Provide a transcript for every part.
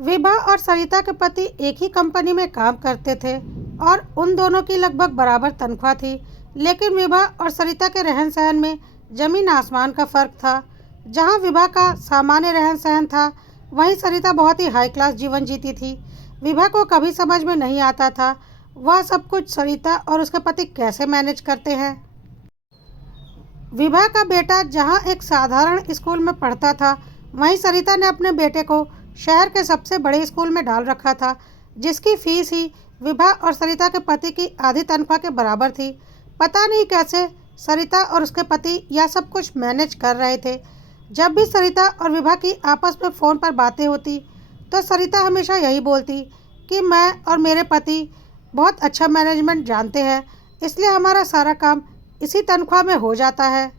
विभा और सरिता के पति एक ही कंपनी में काम करते थे और उन दोनों की लगभग बराबर तनख्वाह थी। लेकिन विभा और सरिता के रहन सहन में जमीन आसमान का फर्क था। जहां विभा का सामान्य रहन सहन था, वहीं सरिता बहुत ही हाई क्लास जीवन जीती थी। विभा को कभी समझ में नहीं आता था वह सब कुछ सरिता और उसके पति कैसे मैनेज करते हैं। विभा का बेटा जहां एक साधारण स्कूल में पढ़ता था, वहीं सरिता ने अपने बेटे को शहर के सबसे बड़े स्कूल में डाल रखा था, जिसकी फीस ही विभा और सरिता के पति की आधी तनख्वाह के बराबर थी। पता नहीं कैसे सरिता और उसके पति यह सब कुछ मैनेज कर रहे थे। जब भी सरिता और विभा की आपस में फ़ोन पर बातें होती, तो सरिता हमेशा यही बोलती कि मैं और मेरे पति बहुत अच्छा मैनेजमेंट जानते हैं, इसलिए हमारा सारा काम इसी तनख्वाह में हो जाता है।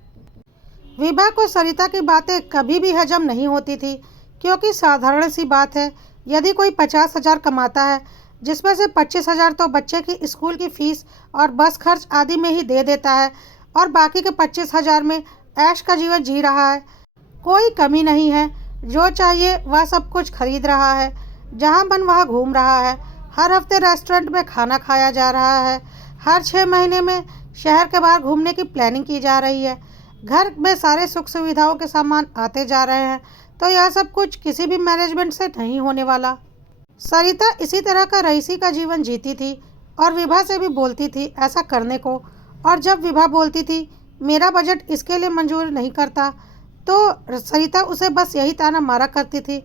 विभा को सरिता की बातें कभी भी हजम नहीं होती थी, क्योंकि साधारण सी बात है, यदि कोई 50,000 कमाता है, जिसमें से 25,000 तो बच्चे की स्कूल की फीस और बस खर्च आदि में ही दे देता है और बाकी के 25,000 में ऐश का जीवन जी रहा है, कोई कमी नहीं है, जो चाहिए वह सब कुछ खरीद रहा है, जहाँ मन वहाँ घूम रहा है, हर हफ्ते रेस्टोरेंट में खाना खाया जा रहा है, हर 6 महीने में शहर के बाहर घूमने की प्लानिंग की जा रही है, घर में सारे सुख सुविधाओं के सामान आते जा रहे हैं, तो यह सब कुछ किसी भी मैनेजमेंट से नहीं होने वाला। सरिता इसी तरह का रईसी का जीवन जीती थी और विभा से भी बोलती थी ऐसा करने को, और जब विभा बोलती थी मेरा बजट इसके लिए मंजूर नहीं करता, तो सरिता उसे बस यही ताना मारा करती थी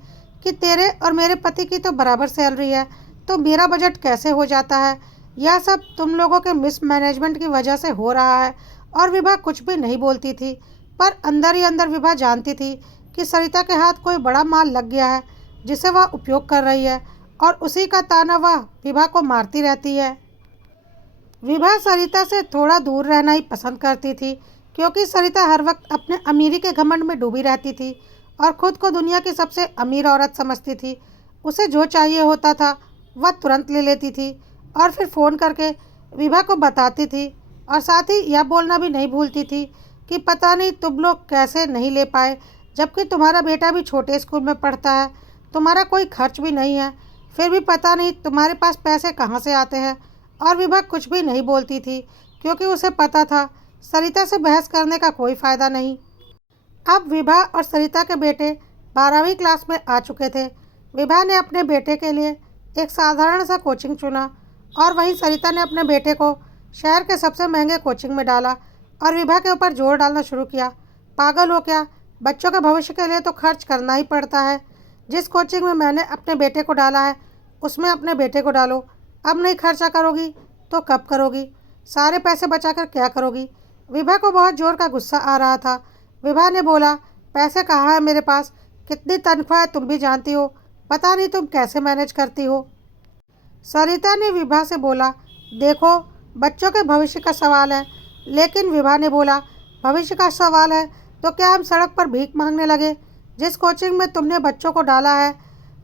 कि तेरे और मेरे पति की तो बराबर सैलरी है, तो मेरा बजट कैसे हो जाता है। यह सब तुम लोगों के मिसमैनेजमेंट की वजह से हो रहा है। और विभा कुछ भी नहीं बोलती थी, पर अंदर ही अंदर विभा जानती थी कि सरिता के हाथ कोई बड़ा माल लग गया है जिसे वह उपयोग कर रही है, और उसी का ताना वह विभा को मारती रहती है। विभा सरिता से थोड़ा दूर रहना ही पसंद करती थी, क्योंकि सरिता हर वक्त अपने अमीरी के घमंड में डूबी रहती थी और ख़ुद को दुनिया की सबसे अमीर औरत समझती थी। उसे जो चाहिए होता था वह तुरंत ले लेती थी और फिर फ़ोन करके विभा को बताती थी, और साथ ही यह बोलना भी नहीं भूलती थी कि पता नहीं तुम लोग कैसे नहीं ले पाए, जबकि तुम्हारा बेटा भी छोटे स्कूल में पढ़ता है, तुम्हारा कोई खर्च भी नहीं है, फिर भी पता नहीं तुम्हारे पास पैसे कहाँ से आते हैं। और विभा कुछ भी नहीं बोलती थी, क्योंकि उसे पता था सरिता से बहस करने का कोई फ़ायदा नहीं। अब विभा और सरिता के बेटे 12वीं क्लास में आ चुके थे। विभा ने अपने बेटे के लिए एक साधारण सा कोचिंग चुना, और वहीं सरिता ने अपने बेटे को शहर के सबसे महंगे कोचिंग में डाला और विभा के ऊपर जोर डालना शुरू किया। पागल हो क्या, बच्चों के भविष्य के लिए तो खर्च करना ही पड़ता है। जिस कोचिंग में मैंने अपने बेटे को डाला है उसमें अपने बेटे को डालो। अब नहीं खर्चा करोगी तो कब करोगी, सारे पैसे बचाकर क्या करोगी। विभा को बहुत जोर का गुस्सा आ रहा था। विभा ने बोला, पैसे कहाँ है मेरे पास, कितनी तनख्वाह है तुम भी जानती हो, पता नहीं तुम कैसे मैनेज करती हो। सरिता ने विभा से बोला, देखो बच्चों के भविष्य का सवाल है। लेकिन विभा ने बोला, भविष्य का सवाल है तो क्या हम सड़क पर भीख मांगने लगे। जिस कोचिंग में तुमने बच्चों को डाला है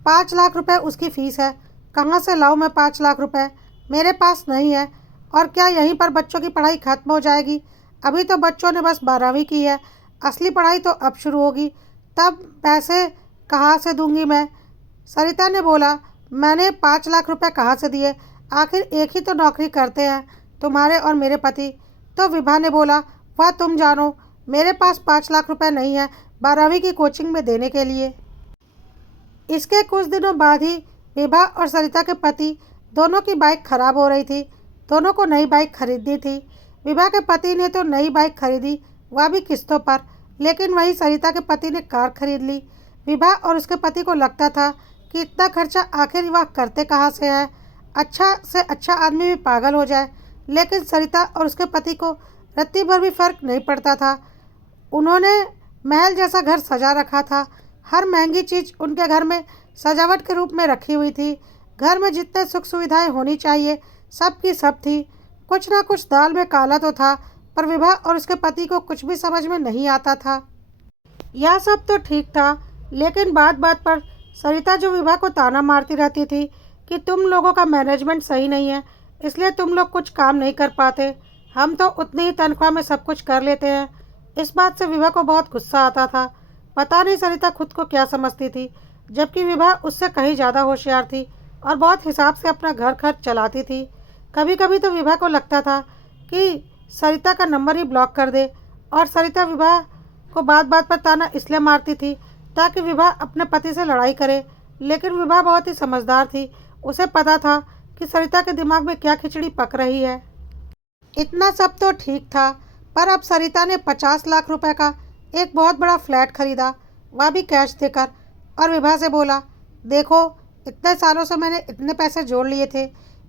5 लाख रुपए उसकी फ़ीस है, कहाँ से लाऊं मैं 5 लाख रुपए, मेरे पास नहीं है। और क्या यहीं पर बच्चों की पढ़ाई ख़त्म हो जाएगी। अभी तो बच्चों ने बस 12वीं की है, असली पढ़ाई तो अब शुरू होगी, तब पैसे कहाँ से दूंगी मैं। सरिता ने बोला, मैंने 5 लाख रुपए कहाँ से दिए, आखिर एक ही तो नौकरी करते हैं तुम्हारे और मेरे पति। तो विभा ने बोला, वह तुम जानो, मेरे पास 5 लाख रुपए नहीं है 12वीं की कोचिंग में देने के लिए। इसके कुछ दिनों बाद ही विभा और सरिता के पति दोनों की बाइक खराब हो रही थी। दोनों को नई बाइक खरीदनी थी। विभा के पति ने तो नई बाइक खरीदी, वह भी किस्तों पर, लेकिन वहीं सरिता के पति ने कार खरीद ली। विभा और उसके पति को लगता था कि इतना खर्चा आखिर वह करते कहाँ से है, अच्छा से अच्छा आदमी भी पागल हो जाए। लेकिन सरिता और उसके पति को रत्ती भर भी फर्क नहीं पड़ता था। उन्होंने महल जैसा घर सजा रखा था। हर महंगी चीज़ उनके घर में सजावट के रूप में रखी हुई थी। घर में जितने सुख सुविधाएं होनी चाहिए सब की सब थी। कुछ ना कुछ दाल में काला तो था, पर विभा और उसके पति को कुछ भी समझ में नहीं आता था। यह सब तो ठीक था, लेकिन बात बात पर सरिता जो विभा को ताना मारती रहती थी कि तुम लोगों का मैनेजमेंट सही नहीं है, इसलिए तुम लोग कुछ काम नहीं कर पाते, हम तो उतनी ही तनख्वाह में सब कुछ कर लेते हैं। इस बात से विभा को बहुत गुस्सा आता था। पता नहीं सरिता खुद को क्या समझती थी, जबकि विभा उससे कहीं ज़्यादा होशियार थी और बहुत हिसाब से अपना घर खर्च चलाती थी। कभी कभी तो विभा को लगता था कि सरिता का नंबर ही ब्लॉक कर दे, और सरिता विभा को बात बात पर ताना इसलिए मारती थी ताकि विभा अपने पति से लड़ाई करे। लेकिन विभा बहुत ही समझदार थी, उसे पता था कि सरिता के दिमाग में क्या खिचड़ी पक रही है। इतना सब तो ठीक था, पर अब सरिता ने 50 लाख रुपए का एक बहुत बड़ा फ्लैट खरीदा, वह भी कैश देकर, और विभा से बोला, देखो, इतने सालों से मैंने इतने पैसे जोड़ लिए थे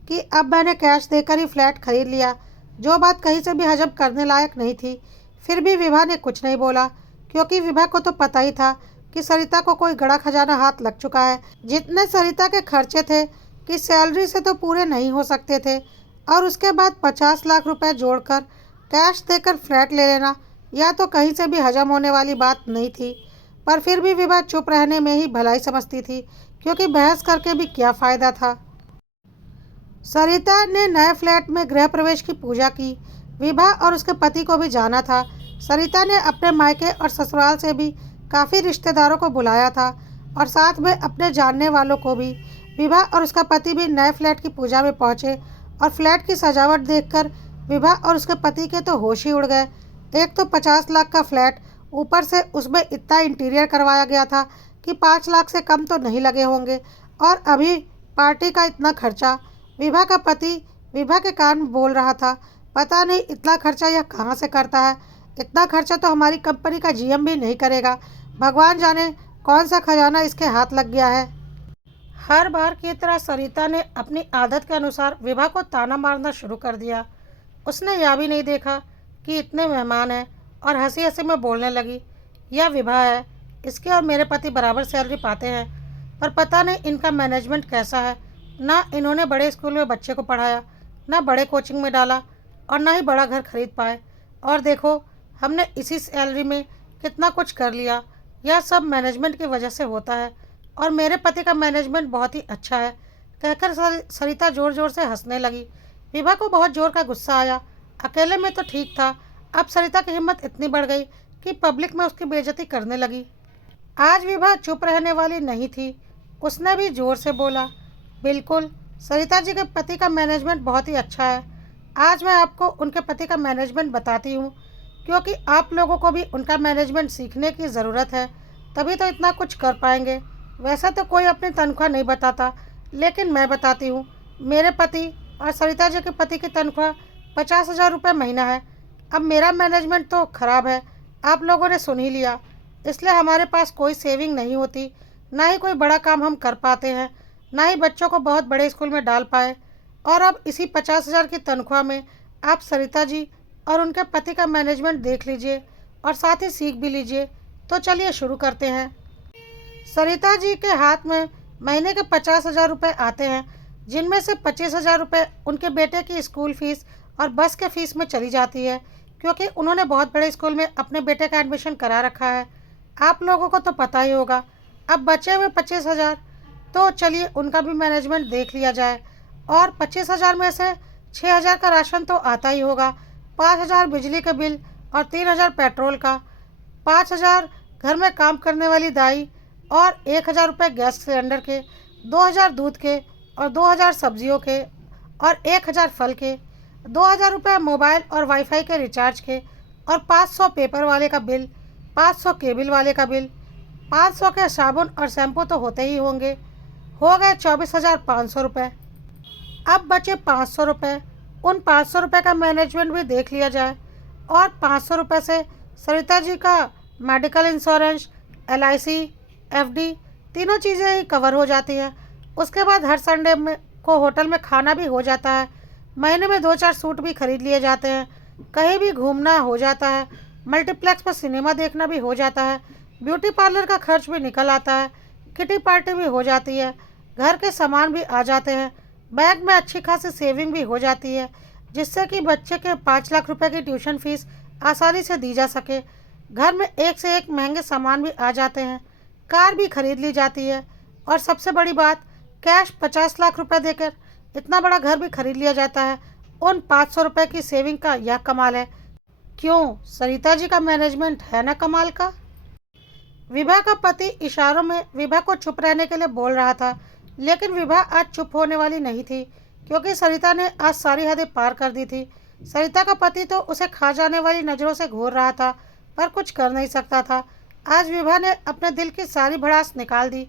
कि अब मैंने कैश देकर ही फ्लैट खरीद लिया। जो बात कहीं से भी हजम करने लायक नहीं थी। फिर भी विभा ने कुछ नहीं बोला, क्योंकि विभा को तो पता ही था कि सरिता को कोई गड़ा खजाना हाथ लग चुका है। जितने सरिता के खर्चे थे कि सैलरी से तो पूरे नहीं हो सकते थे, और उसके बाद 50 लाख रुपए जोड़कर कैश देकर फ्लैट ले लेना या तो कहीं से भी हजम होने वाली बात नहीं थी। पर फिर भी विभा चुप रहने में ही भलाई समझती थी, क्योंकि बहस करके भी क्या फ़ायदा था। सरिता ने नए फ्लैट में गृह प्रवेश की पूजा की। विभा और उसके पति को भी जाना था। सरिता ने अपने मायके और ससुराल से भी काफ़ी रिश्तेदारों को बुलाया था, और साथ में अपने जानने वालों को भी। विभा और उसका पति भी नए फ्लैट की पूजा में पहुंचे, और फ्लैट की सजावट देखकर विभा और उसके पति के तो होश ही उड़ गए। एक तो 50 लाख का फ्लैट, ऊपर से उसमें इतना इंटीरियर करवाया गया था कि 5 लाख से कम तो नहीं लगे होंगे, और अभी पार्टी का इतना खर्चा। विभा का पति विभा के कान में बोल रहा था, पता नहीं इतना खर्चा यह कहाँ से करता है। इतना खर्चा तो हमारी कंपनी का जीएम भी नहीं करेगा। भगवान जाने कौन सा खजाना इसके हाथ लग गया है। हर बार की तरह सरिता ने अपनी आदत के अनुसार विभा को ताना मारना शुरू कर दिया। उसने यह भी नहीं देखा कि इतने मेहमान हैं, और हंसी हंसी में बोलने लगी, यह विभा है, इसके और मेरे पति बराबर सैलरी पाते हैं, पर पता नहीं इनका मैनेजमेंट कैसा है। ना इन्होंने बड़े स्कूल में बच्चे को पढ़ाया, ना बड़े कोचिंग में डाला, और ना ही बड़ा घर खरीद पाए। और देखो, हमने इसी सैलरी में कितना कुछ कर लिया। यह सब मैनेजमेंट की वजह से होता है, और मेरे पति का मैनेजमेंट बहुत ही अच्छा है। कहकर सरिता ज़ोर ज़ोर से हंसने लगी। विभा को बहुत ज़ोर का गुस्सा आया। अकेले में तो ठीक था, अब सरिता की हिम्मत इतनी बढ़ गई कि पब्लिक में उसकी बेइज्जती करने लगी। आज विभा चुप रहने वाली नहीं थी। उसने भी ज़ोर से बोला, बिल्कुल, सरिता जी के पति का मैनेजमेंट बहुत ही अच्छा है। आज मैं आपको उनके पति का मैनेजमेंट बताती हूँ, क्योंकि आप लोगों को भी उनका मैनेजमेंट सीखने की ज़रूरत है, तभी तो इतना कुछ कर पाएंगे। वैसा तो कोई अपनी तनख्वाह नहीं बताता, लेकिन मैं बताती हूँ। मेरे पति और सरिता जी के पति की तनख्वाह 50,000 रुपये महीना है। अब मेरा मैनेजमेंट तो ख़राब है, आप लोगों ने सुन ही लिया, इसलिए हमारे पास कोई सेविंग नहीं होती, ना ही कोई बड़ा काम हम कर पाते हैं, ना ही बच्चों को बहुत बड़े स्कूल में डाल पाए। और अब इसी 50,000 की तनख्वाह में आप सरिता जी और उनके पति का मैनेजमेंट देख लीजिए, और साथ ही सीख भी लीजिए। तो चलिए शुरू करते हैं। सरिता जी के हाथ में महीने के 50,000 रुपये आते हैं, जिनमें से 25,000 रुपये उनके बेटे की स्कूल फीस और बस के फीस में चली जाती है, क्योंकि उन्होंने बहुत बड़े स्कूल में अपने बेटे का एडमिशन करा रखा है। आप लोगों को तो पता ही होगा। अब बचे हुए 25,000, तो चलिए उनका भी मैनेजमेंट देख लिया जाए। और 25,000 में से 6,000 का राशन तो आता ही होगा, 5,000 बिजली का बिल और 3,000 पेट्रोल का, 5,000 घर में काम करने वाली दाई, और 1,000 रुपये गैस सिलेंडर के, 2,000 दूध के, और 2,000 सब्जियों के, और 1,000 फल के, 2,000 रुपये मोबाइल और वाईफाई के रिचार्ज के, और 500 पेपर वाले का बिल, 500 केबल वाले का बिल, 500 के साबुन और शैम्पू तो होते ही होंगे। हो गए 24,500 रुपये। अब बचे 500 रुपये। उन 500 रुपये का मैनेजमेंट भी देख लिया जाए, और 500 रुपये से सरिता जी का मेडिकल इंश्योरेंस, LIC, FD, तीनों चीज़ें ही कवर हो जाती हैं। उसके बाद हर संडे में को होटल में खाना भी हो जाता है। महीने में 2-4 सूट भी खरीद लिए जाते हैं। कहीं भी घूमना हो जाता है। मल्टीप्लेक्स पर सिनेमा देखना भी हो जाता है। ब्यूटी पार्लर का खर्च भी निकल आता है। किटी पार्टी भी हो जाती है। घर के सामान भी आ जाते हैं। बैंक में अच्छी खासी सेविंग भी हो जाती है, जिससे कि बच्चे के 5 लाख रुपए की ट्यूशन फीस आसानी से दी जा सके। घर में एक से एक महंगे सामान भी आ जाते हैं। कार भी खरीद ली जाती है, और सबसे बड़ी बात, कैश 50 लाख रुपए देकर इतना बड़ा घर भी खरीद लिया जाता है। उन 500 रुपये की सेविंग का यह कमाल है। क्यों, सरिता जी का मैनेजमेंट है ना कमाल का। विभा का पति इशारों में विभा को चुप रहने के लिए बोल रहा था, लेकिन विभा आज चुप होने वाली नहीं थी, क्योंकि सरिता ने आज सारी हदें पार कर दी थी। सरिता का पति तो उसे खा जाने वाली नज़रों से घूर रहा था, पर कुछ कर नहीं सकता था। आज विभा ने अपने दिल की सारी भड़ास निकाल दी।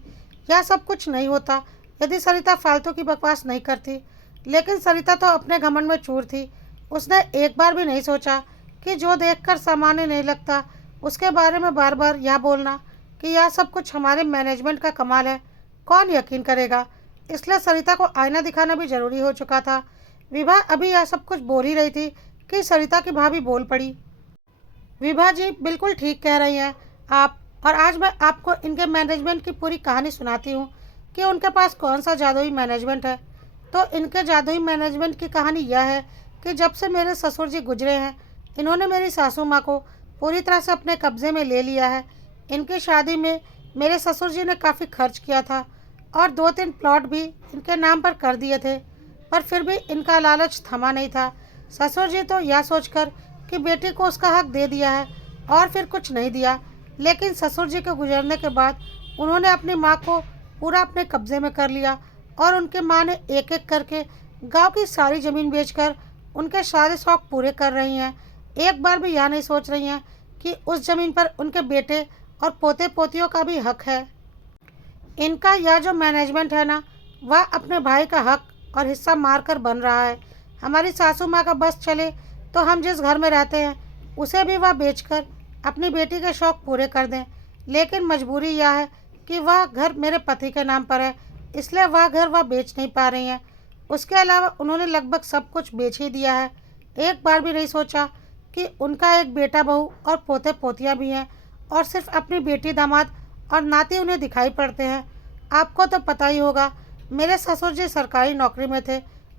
यह सब कुछ नहीं होता यदि सरिता फालतू की बकवास नहीं करती, लेकिन सरिता तो अपने घमंड में चूर थी। उसने एक बार भी नहीं सोचा कि जो देखकर सामान्य नहीं लगता उसके बारे में बार बार यह बोलना कि यह सब कुछ हमारे मैनेजमेंट का कमाल है, कौन यकीन करेगा। इसलिए सरिता को आईना दिखाना भी जरूरी हो चुका था। विभा अभी यह सब कुछ बोल ही रही थी कि सरिता की भाभी बोल पड़ी। विभा जी बिल्कुल ठीक कह रही हैं आप, और आज मैं आपको इनके मैनेजमेंट की पूरी कहानी सुनाती हूँ कि उनके पास कौन सा जादुई मैनेजमेंट है। तो इनके जादुई मैनेजमेंट की कहानी यह है कि जब से मेरे ससुर जी गुजरे हैं, इन्होंने मेरी सासू माँ को पूरी तरह से अपने कब्जे में ले लिया है। इनकी शादी में मेरे ससुर जी ने काफ़ी खर्च किया था और 2-3 प्लॉट भी इनके नाम पर कर दिए थे, पर फिर भी इनका लालच थमा नहीं था। ससुर जी तो यह सोचकर कि बेटी को उसका हक दे दिया है और फिर कुछ नहीं दिया, लेकिन ससुर जी के गुजरने के बाद उन्होंने अपनी माँ को पूरा अपने कब्जे में कर लिया और उनके माँ ने एक एक करके गांव की सारी ज़मीन बेचकर उनके सारे शौक पूरे कर रही हैं। एक बार भी यह नहीं सोच रही हैं कि उस ज़मीन पर उनके बेटे और पोते पोतियों का भी हक है। इनका यह जो मैनेजमेंट है ना, वह अपने भाई का हक और हिस्सा मारकर बन रहा है। हमारी सासू माँ का बस चले तो हम जिस घर में रहते हैं उसे भी वह बेचकर अपनी बेटी के शौक़ पूरे कर दें, लेकिन मजबूरी यह है कि वह घर मेरे पति के नाम पर है, इसलिए वह घर वह बेच नहीं पा रही हैं। उसके अलावा उन्होंने लगभग सब कुछ बेच ही दिया है। एक बार भी नहीं सोचा कि उनका एक बेटा बहू और पोते पोतियाँ भी हैं, और सिर्फ अपनी बेटी दामाद और नाती उन्हें दिखाई पड़ते हैं। आपको तो पता ही होगा, मेरे ससुर जी सरकारी नौकरी में थे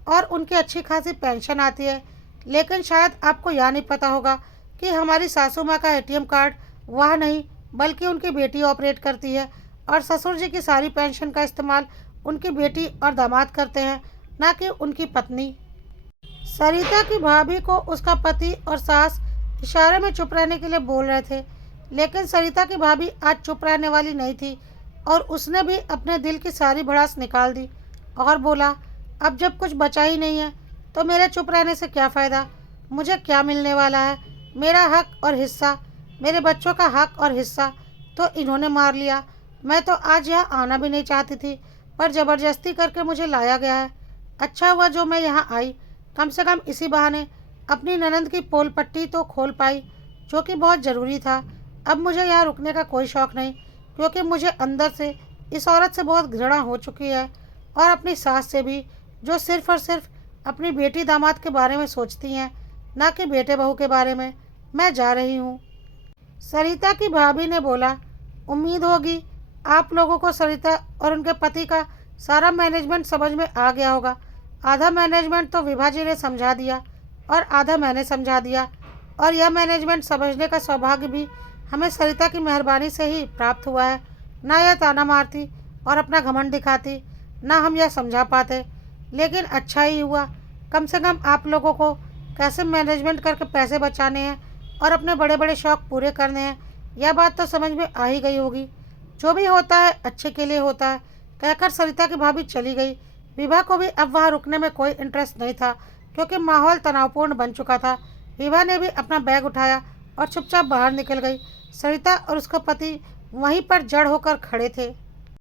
और उनकी अच्छी खासी पेंशन आती है, लेकिन शायद आपको यह नहीं पता होगा कि हमारी सासू माँ का एटीएम कार्ड वह नहीं बल्कि उनकी बेटी ऑपरेट करती है, और ससुर जी की सारी पेंशन का इस्तेमाल उनकी बेटी और दामाद करते हैं, ना कि उनकी पत्नी। सरिता की भाभी को उसका पति और सास इशारे में चुप रहने के लिए बोल रहे थे, लेकिन सरिता की भाभी आज चुप रहने वाली नहीं थी और उसने भी अपने दिल की सारी भड़ास निकाल दी और बोला, अब जब कुछ बचा ही नहीं है तो मेरे चुप रहने से क्या फ़ायदा। मुझे क्या मिलने वाला है। मेरा हक और हिस्सा, मेरे बच्चों का हक और हिस्सा तो इन्होंने मार लिया। मैं तो आज यहाँ आना भी नहीं चाहती थी, पर ज़बरदस्ती करके मुझे लाया गया है। अच्छा हुआ जो मैं यहाँ आई, कम से कम इसी बहाने अपनी ननंद की पोल पट्टी तो खोल पाई, जो कि बहुत ज़रूरी था। अब मुझे यहाँ रुकने का कोई शौक़ नहीं, क्योंकि मुझे अंदर से इस औरत से बहुत घृणा हो चुकी है, और अपनी सास से भी, जो सिर्फ़ और सिर्फ अपनी बेटी दामाद के बारे में सोचती हैं, ना कि बेटे बहू के बारे में। मैं जा रही हूँ। सरिता की भाभी ने बोला, उम्मीद होगी आप लोगों को सरिता और उनके पति का सारा मैनेजमेंट समझ में आ गया होगा। आधा मैनेजमेंट तो विभा जी ने समझा दिया और आधा मैंने समझा दिया, और यह मैनेजमेंट समझने का सौभाग्य भी हमें सरिता की मेहरबानी से ही प्राप्त हुआ है। ना यह ताना मारती और अपना घमंड दिखाती, ना हम यह समझा पाते। लेकिन अच्छा ही हुआ, कम से कम आप लोगों को कैसे मैनेजमेंट करके पैसे बचाने हैं और अपने बड़े बड़े शौक़ पूरे करने हैं, यह बात तो समझ में आ ही गई होगी। जो भी होता है अच्छे के लिए होता है, कहकर सरिता की भाभी चली गई। विभा को भी अब वहाँ रुकने में कोई इंटरेस्ट नहीं था, क्योंकि माहौल तनावपूर्ण बन चुका था। विभा ने भी अपना बैग उठाया और चुपचाप बाहर निकल गई। सरिता और उसका पति वहीं पर जड़ होकर खड़े थे।